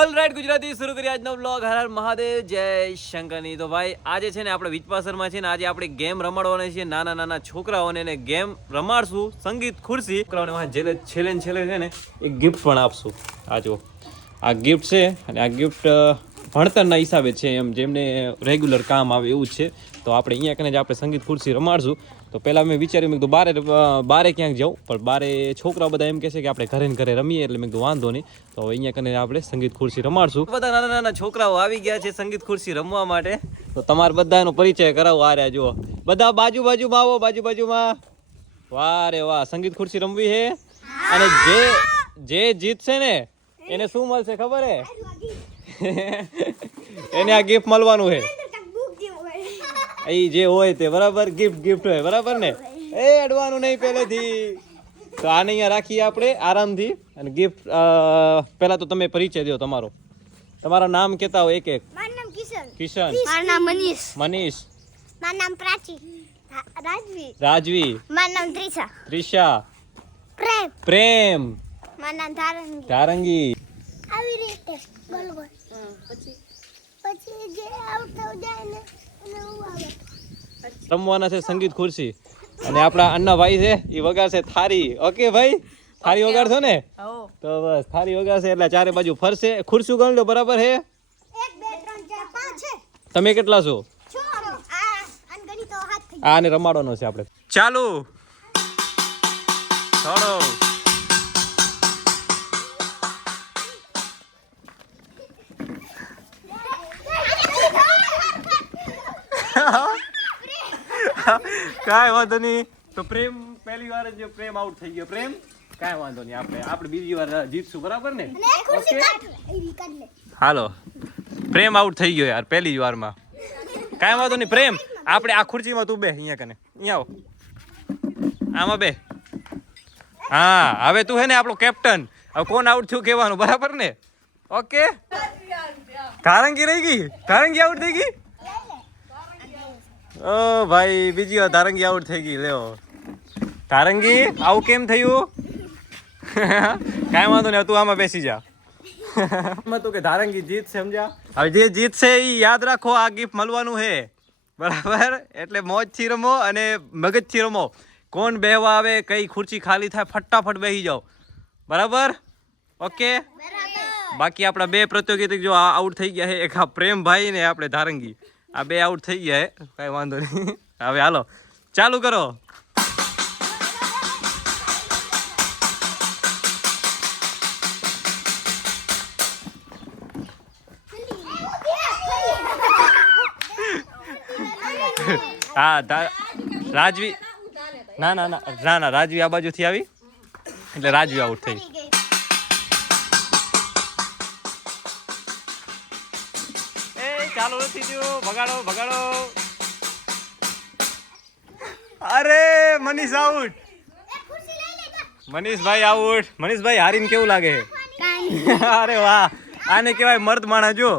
Alright Gujarati શરૂ કરી આજનો વ્લોગ. હર હર મહાદેવ, જય શંકરની. તો ભાઈ આજે છે ને આપણે વિચપાસરમાં છે ને આજે આપણે ગેમ રમાડવાની છે નાના નાના છોકરાઓને, ને ગેમ રમાડશું સંગીત ખુરશી. છોકરાઓને છેલ્લે છે ને એક ગિફ્ટ પણ આપશું. આ જો આ ગિફ્ટ છે અને આ ગિફ્ટ ભણતરના હિસાબે છે, એમ જેમને રેગ્યુલર કામ આવે એવું જ છે. તો આપણે અહીંયા કને જ આપણે સંગીત ખુરશી રમાડશું. તો પહેલાં મેં વિચાર્યું મેં કીધું બારે ક્યાંક જાઉં, પણ બારે છોકરાઓ બધા એમ કહે છે કે આપણે ઘરે ને ઘરે રમીએ, એટલે મેં કીધું વાંધો નહીં. તો હવે અહીંયા કને આપણે સંગીત ખુરશી રમાડશું. બધા નાના નાના છોકરાઓ આવી ગયા છે સંગીત ખુરશી રમવા માટે. તો તમારે બધાનો પરિચય કરાવો. આ રહ્યા જુઓ, બધા બાજુમાં આવો, બાજુમાં. વાહ રે વાહ, સંગીત ખુરશી રમવી છે. અને જે જીતશે ને એને શું મળશે ખબર હે? એને આ ગિફ્ટ મળવાનું છે. એ જે હોય તે બરાબર ગિફ્ટ હોય, બરાબર ને? એ અડવાનું નહીં પહેલેથી. તો આને અહીંયા રાખીએ આપણે આરામથી. અને ગિફ્ટ પહેલા તો તમે પરિચય દો તમારો. તમારું નામ કહેતા હો એક એક. મારું નામ કિશન. મારું નામ મનીષ. મારું નામ પ્રાચી. રાજવી. મારું નામ ત્રિષા. પ્રેમ. મારું નામ ધારંગી. આવી રીતે ગોલ પછી જે આવતા જાય ને એવું આવે. રમવાના છે સંગીત ખુરશી. અને આપણા અન્નાભાઈ છે એ વગાડશે થારી. ઓકે ભાઈ, થારી વગાડશો ને? તો બસ થારી વગાડશે એટલે ચારે બાજુ ફરશે. ખુરશી ગણ લો, બરાબર હે? 1 2 3 4 5 છે. તમે કેટલા છો? આને રમાડવાનો છે આપણે. ચાલુ થોડો. કાંઈ વાંધો નહીં. તો પ્રેમ પહેલી વાર જ પ્રેમ આઉટ થઈ ગયો. પ્રેમ કાંઈ વાંધો નહીં, આપણે બીજી વાર જીતશું, બરાબર ને? હાલો, પ્રેમ આઉટ થઈ ગયો યાર પહેલી જ વારમાં. કાંઈ વાંધો નહીં પ્રેમ, આપણે આ ખુરશીમાં તું બે અહીંયા કને, અહીંયા આવો, આમાં બે. હા, હવે તું હે ને આપણો કેપ્ટન. હવે કોણ આઉટ થયું કહેવાનું, બરાબર ને? ઓકે. ધારંગી રહી ગઈ, ધારંગી આઉટ થઈ ગઈ. ઓ ભાઈ, બીજી વાર ધારંગી આઉટ થઈ ગઈ. લેવો ધારંગી, આવું કેમ થયું? કાંઈ વાંધો નહીં, તું આમાં બેસી જા. તું કે ધારંગી જીતશે, સમજ્યા? હવે જે જીતશે એ યાદ રાખો, આ ગિફ્ટ મળવાનું છે, બરાબર? એટલે મોજથી રમો અને મગજથી રમો. કોણ બેહવા આવે, કઈ ખુરશી ખાલી થાય, ફટાફટ બેસી જાઓ, બરાબર? ઓકે. બાકી આપણા બે પ્રતિયોગી જો આઉટ થઈ ગયા છે, એક આ પ્રેમભાઈ ને આપણે ધારંગી, આ બે આઉટ થઈ ગયા છે. કાંઈ વાંધો નહીં. હવે હાલો ચાલુ કરો. હા રાજવી, ના રાજવી આ બાજુથી આવી એટલે રાજવી આઉટ થઈ. ચાલુ નથી થયું, ભગાડો. અરે મનીષ આઉટ. મનીષભાઈ આઉટ. મનીષભાઈ હારીને કેવું લાગે? અરે વાહ, આને કહેવાય મર્દ માણસ. જો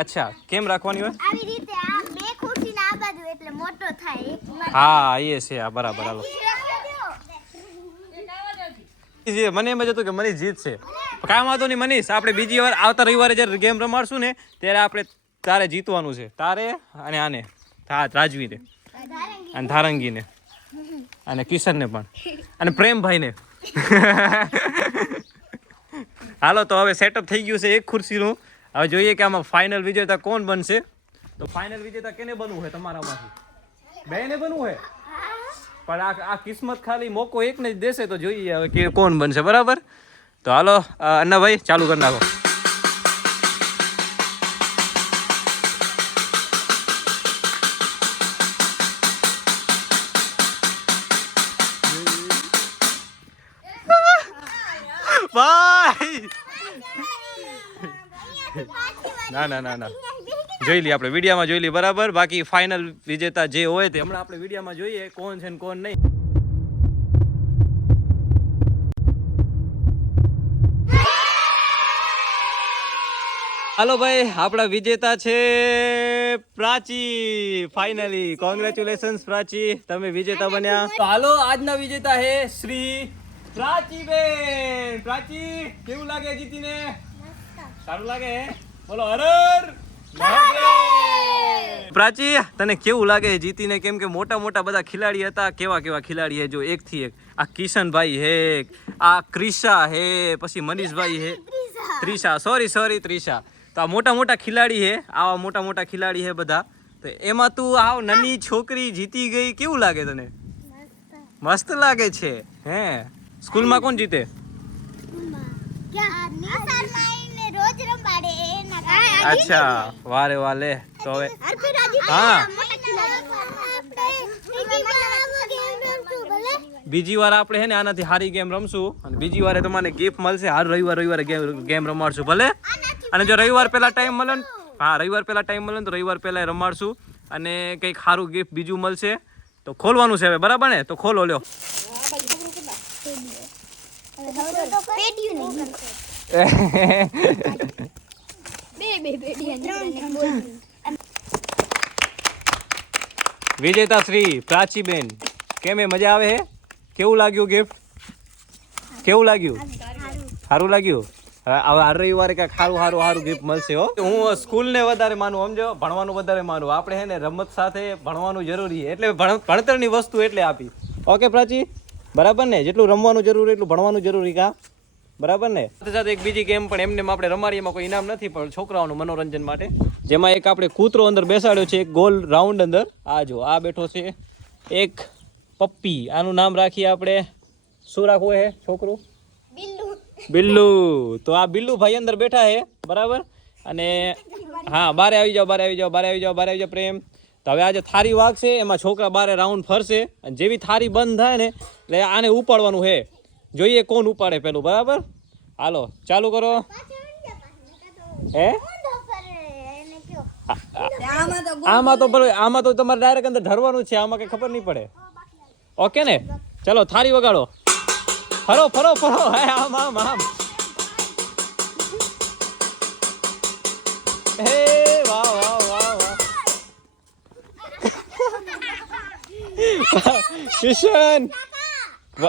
અચ્છા, કેમ રાખવાની હોય? આવી રીતે આ બે ખુરશી ના આ બાજુ એટલે મોટો થાય. હા એ છે, આ બરાબર. હાલો, મને એમ જ હતું કે મનીષ જીતશે. કાંઈ વાંધો નહીં મનીષ, આપણે બીજી વાર આવતા રવિવારે જ્યારે ગેમ રમાડશું ને ત્યારે આપણે તારે જીતવાનું છે. તારે અને આને રાજવીને અને ધારંગીને અને કિશનને પણ અને પ્રેમભાઈને. હાલો, તો હવે સેટઅપ થઈ ગયું છે એક ખુરશીનું. હવે જોઈએ કે આમાં ફાઇનલ વિજેતા કોણ બનશે. તો ફાઇનલ વિજેતા કેને બનવું હોય તમારામાંથી? બેને બનવું હોય, પણ આ કિસ્મત ખાલી મોકો એકને જ દેશે. તો જોઈએ હવે કે કોણ બનશે, બરાબર? તો હાલો અન્નાભાઈ ચાલુ કરી નાખો. ભાઈ ના જોઈ લઈએ, આપણે વિડીયોમાં જોઈ લઈએ, બરાબર? બાકી ફાઇનલ વિજેતા જે હોય તે હમણાં આપણે વિડીયોમાં જોઈએ કોણ છે ને કોણ નહીં. હાલો ભાઈ, આપણા વિજેતા છે પ્રાચી. ફાઇનલી કોંગ્રેચ્યુલેશન્સ પ્રાચી, તમે વિજેતા બન્યા. તો હાલો, આજના વિજેતા હે શ્રી પ્રાચી બેન. પ્રાચી કેવું લાગે જીતીને? સારું લાગે? બોલો હરર મહાદેવ. પ્રાચી તને કેવું લાગે જીતીને? કેમ કે મોટા મોટા બધા ખિલાડી હતા. કેવા કેવા ખિલાડી હે જો, એક થી એક. આ કિશનભાઈ હે, આ ક્રિશા હે, પછી મનીષભાઈ હે, ત્રિષા ત્રિષા. તો આ મોટા મોટા ખિલાડી હે, આવા મોટા મોટા ખિલાડી હે બધા. તો એમાં તું આવ નાની છોકરી જીતી ગઈ, કેવું લાગે તને? મસ્ત લાગે છે. હે સ્કૂલમાં કોણ જીતે? અચ્છા, વારે વાલે. તો હવે હા, બીજી વાર આપણે હે ને આનાથી સારી ગેમ રમશું અને બીજી વારે તમને ગિફ્ટ મળશે. હર રવિવારે ગેમ રમાડશું ભલે. અને જો રવિવાર પહેલા ટાઈમ મળે ને, હા રવિવાર પહેલા ટાઈમ મળે ને તો રવિવાર પહેલા રમાડશું અને કંઈક સારું ગિફ્ટ બીજું મળશે. તો ખોલવાનું છે હવે, બરાબર ને? તો ખોલો લ્યો. વિજેતા શ્રી પ્રાચીબેન, કેમ મજા આવે હે? કેવું લાગ્યું ગિફ્ટ? કેવું લાગ્યું? સારું લાગ્યું? હવે આ રવિવારે કાંઈક સારું ગિફ્ટ મળશે હો. હું સ્કૂલને વધારે માનું, સમજો, ભણવાનું વધારે માનું. આપણે હે ને રમત સાથે ભણવાનું જરૂરી છે, એટલે ભણતરની વસ્તુ એટલે આપી. ઓકે પ્રાચી, બરાબર ને? જેટલું રમવાનું જરૂરી એટલું ભણવાનું જરૂરી, કા બરાબર ને? સાથે સાથે એક બીજી ગેમ પણ એમને આપણે રમાડીએ, એમાં કોઈ ઇનામ નથી, પણ છોકરાઓનું મનોરંજન માટે. જેમાં એક આપણે કૂતરો અંદર બેસાડ્યો છે, એક ગોલ રાઉન્ડ અંદર. આ જો આ બેઠો છે એક પપ્પી. આનું નામ રાખીએ આપણે, શું રાખવું હે છોકરું? બિલ્લુ. તો આ બિલ્લુ ભાઈ અંદર બેઠા છે, બરાબર? અને હા, બારે આવી જાઓ પ્રેમ. તો હવે આજે થારી વાગશે, એમાં છોકરા બારે રાઉન્ડ ફરશે અને જેવી થારી બંધ થાય ને એટલે આને ઉપાડવાનું છે. જોઈએ કોણ ઉપાડે પેલું, બરાબર? હાલો ચાલુ કરો. હે આમાં તો તમારે ડાયરેક્ટ અંદર ધરવાનું છે, આમાં કઈ ખબર નહીં પડે. ઓકે ને? ચલો થારી વગાડો. ફરો આમ. હે વાહ. કિશન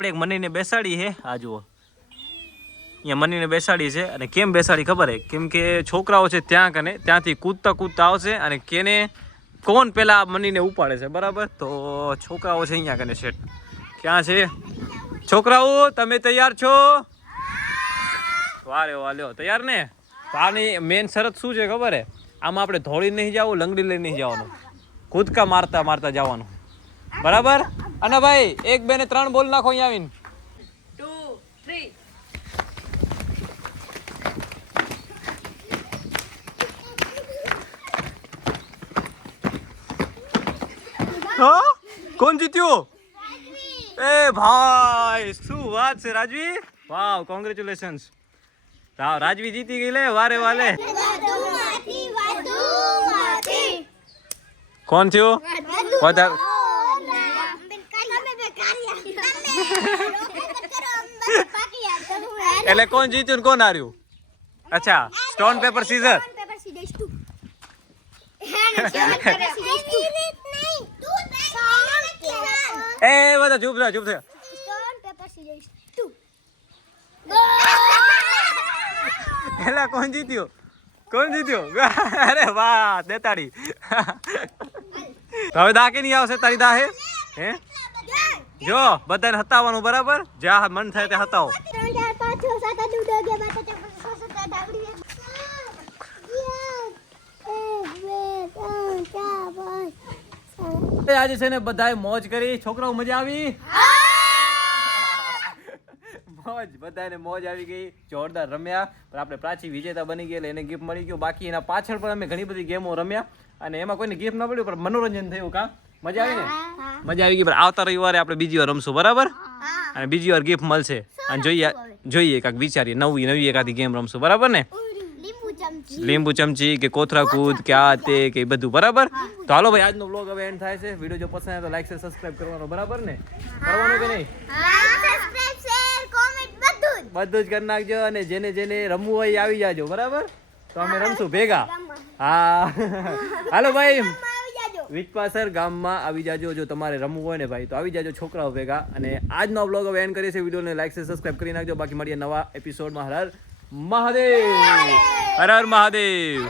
એક મનીને બેસાડી હે. આ જુઓ અહીંયા મનીને બેસાડી છે. અને કેમ બેસાડી ખબર હે? કેમ કે છોકરાઓ છે ત્યાંથી કૂદતા આવશે અને કેને કોણ પેલા મનીને ઉપાડે છે, બરાબર? તો છોકરાઓ છે અહીંયા કને સેટ. ક્યાં છે છોકરાઓ? તમે તૈયાર છો? વારે વાલ્યો તૈયાર ને? તો આની મેન શરત શું છે ખબર હે? આમાં આપણે ધોળી નહીં જવું, લંગડી લઈને નહીં જવાનું, કૂદકા મારતા જવાનું, બરાબર? અને ભાઈ 1 2 ને 3 બોલ નાખો અહીંયા આવીને. 2 3. હા, કોણ જીત્યું? એ ભાઈ શું વાત છે રાજવી, વાવ, કોંગ્રેચ્યુલેશન્સ. રાજવી જીતી ગઈ લે, વારે વાલે. કોણ થયું વધારે? એટલે કોણ જીત્યું ને કોણ હાર્યું? અચ્છા, સ્ટોન પેપર સીઝર. એ બધા ચૂપ થા. એલા કોણ જીત્યું? અરે વાહ, દેતાડી. હવે દા કે નહીં આવશે તારી દા? હે જો બધાને હતાવવાનું, બરાબર? જ્યાં મન થાય તે હતાવો. આજે છે ને બધાએ મોજ કરી. છોકરાઓ મજા આવી? મોજ, બધાને મોજ આવી ગઈ, જોરદાર રમ્યા. પણ આપણે પ્રાચી વિજેતા બની ગઈ એટલે એને ગિફ્ટ મળી ગયું. બાકી એના પાછળ પણ અમે ઘણી બધી ગેમો રમ્યા અને એમાં કોઈને ગિફ્ટ ન મળ્યું, પણ મનોરંજન થયું. કા મજા આવી ને? મજા આવી ગઈ. પણ આવતા રવિવારે આપણે બીજી વાર રમશું, બરાબર? અને બીજી વાર ગિફ્ટ મળશે અને જોઈએ કાંઈક વિચારીએ, નવી એકાદી ગેમ રમશું, બરાબર ને? લીંબુ ચમચી કે કોથરા કૂદ કે આ તે કે બધું, બરાબર? તો હાલો ભાઈ, આજનો વ્લોગ હવે એન્ડ થાય છે. વિડીયો જો પસંદ આવે તો લાઈક સબસ્ક્રાઇબ કરવાનો, બરાબર ને? કરવાનું કે નહીં? બધું જ કરી નાખજો. અને જેને રમવું હોય આવી જાજો, બરાબર? તો અમે રમશું ભેગા. હા હાલો ભાઈ, વિજપાસર ગામમાં આવી જાજો. જો તમારે રમવું હોય ને ભાઈ તો આવી જાજો છોકરાઓ ભેગા. અને આજનો બ્લોગ હવે એન્ડ કરીએ છીએ. વિડીયોને લાઈક છે, સબસ્ક્રાઇબ કરી નાખજો. બાકી મળીએ નવા એપિસોડમાં. હર હર મહાદેવ. હર હર મહાદેવ.